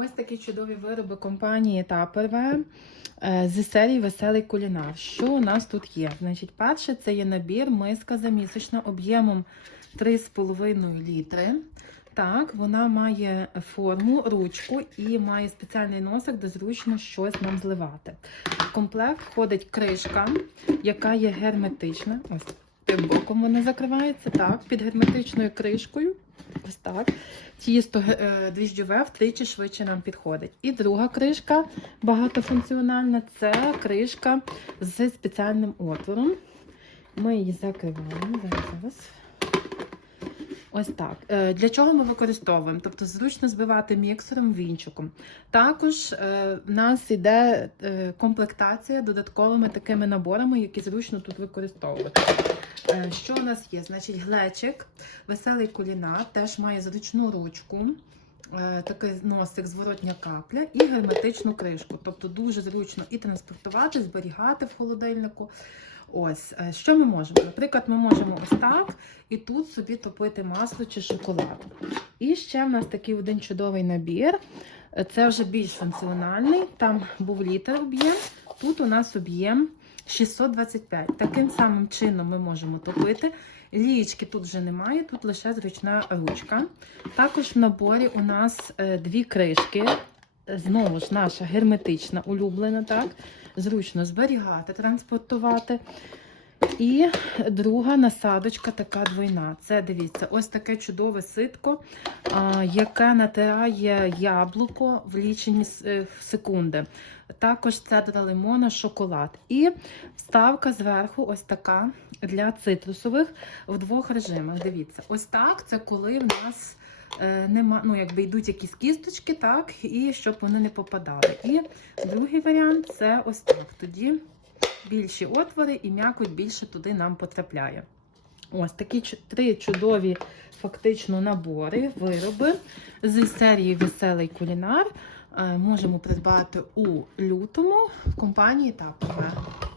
Ось такі чудові вироби компанії Tupperware е, зі серії Веселий кулінар. Що у нас тут є? Значить, перше, це є набір миска замісочна об'ємом 3,5 літри. Так, вона має форму, ручку і має спеціальний носик, де зручно щось нам зливати. В комплект входить кришка, яка є герметична. Ось тим боком вона закривається. Так, під герметичною кришкою. Ось так. Тісто е, дріжджове втричі швидше нам підходить. І друга кришка багатофункціональна це кришка з спеціальним отвором. Ми її закриваємо. Зараз. Ось так. Е, Для чого ми використовуємо? Тобто зручно збивати міксером вінчиком. Також е, в нас йде комплектація додатковими такими наборами, які зручно тут використовувати. Нас є? Значить, глечик, веселий кулінар, теж має зручну ручку. е, Такий носик, зворотня капля і герметичну кришку. Тобто дуже зручно і транспортувати, зберігати в холодильнику. Ось, е, що ми можемо? Наприклад, ми можемо ось так і тут собі топити масло чи шоколад. І ще в нас такий один чудовий набір. Це вже більш функціональний. Там був літр об'єм, тут у нас об'єм 625. Таким самим чином ми можемо топити. Лієчки тут вже немає, тут лише зручна ручка. Також в наборі у нас е, дві кришки. Знову ж наша герметична улюблена, так? Зручно зберігати, транспортувати. І друга насадочка така двойна. Це дивіться, ось таке чудове ситко, яке натирає яблуко в лічені е, секунди. Також цедра лимона, шоколад. І вставка зверху, ось така для цитрусових в двох режимах. Дивіться, ось так це коли в нас е, нема, ну, якби йдуть якісь кісточки, так, і щоб вони не попадали. І другий варіант це ось так. Тоді більші отвори і м'якоть більше туди нам потрапляє. Ось такі три чудові фактично набори, вироби з серії Веселий кулінар. е, Можемо придбати у лютому в компанії Tupperware.